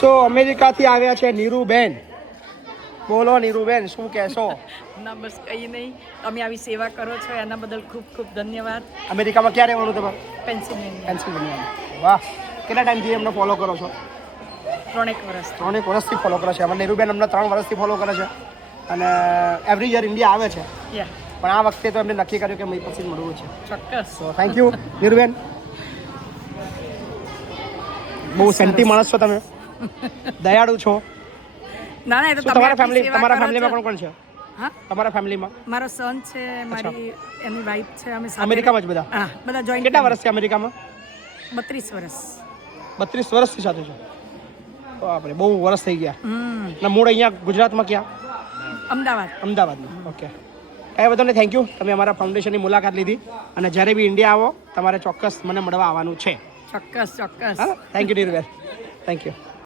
સો અમેરિકાથી આવ્યા છે નીરુબેન. બોલો નીરુબેન, શું કહેશો? ના બસ કંઈ નહીં, તમે આવી સેવા કરો છો એના બદલ ખૂબ ખૂબ ધન્યવાદ. અમેરિકામાં ક્યાં રહેવાનું તમારે? પેન્સિલ્વેનિયા. પેન્સિલ્વેનિયા. વાહ, કેટલા ટાઈમથી એમને ફોલો કરો છો? 3 વર્ષ. 3 વર્ષથી ફોલો કરે છે. અમારે નીરુબેન અમને 3 વર્ષથી ફોલો કરે છે અને એવરી યર ઇન્ડિયા આવે છે. યા પણ આ વખતે તો એમને નક્કી કર્યું કે મય પછી મળવું છે. ચોક્કસ. તો થેન્ક યુ નીરુબેન. બહુ સેન્ટી માણસ છો તમે, દયાળુ છો. ના ના, એ તો શું તમે તમારા આટલી સેવા તમારા કરો ફેમિલીમાં છો. કોણ કોણ છે? હા, તમારા ફેમિલીમાં મારો સન છે, મારી એની વાઈફ છે, અમે સાથે અમેરિકામાં જ બધા? હા, બધા જોઈન્ટ. કેટલા વર્ષથી અમેરિકામાં? 32 વર્ષ. 32 વર્ષથી સાથે છો? બાપરે, બહુ વર્ષ થઈ ગયા. હમ. અને મૂળ અહીંયા ગુજરાતમાં ક્યાં? અમદાવાદ. અમદાવાદમાં. ઓકે, કાંઈ વાંધો નહીં. થેન્ક યુ, તમે અમારા ફાઉન્ડેશનની મુલાકાત લીધી અને જ્યારે બી ઇન્ડિયા આવો તમારે ચોક્કસ મને મળવા આવવાનું છે. ચોક્કસ ચોક્કસ. હા, thank you Niruben, thank you.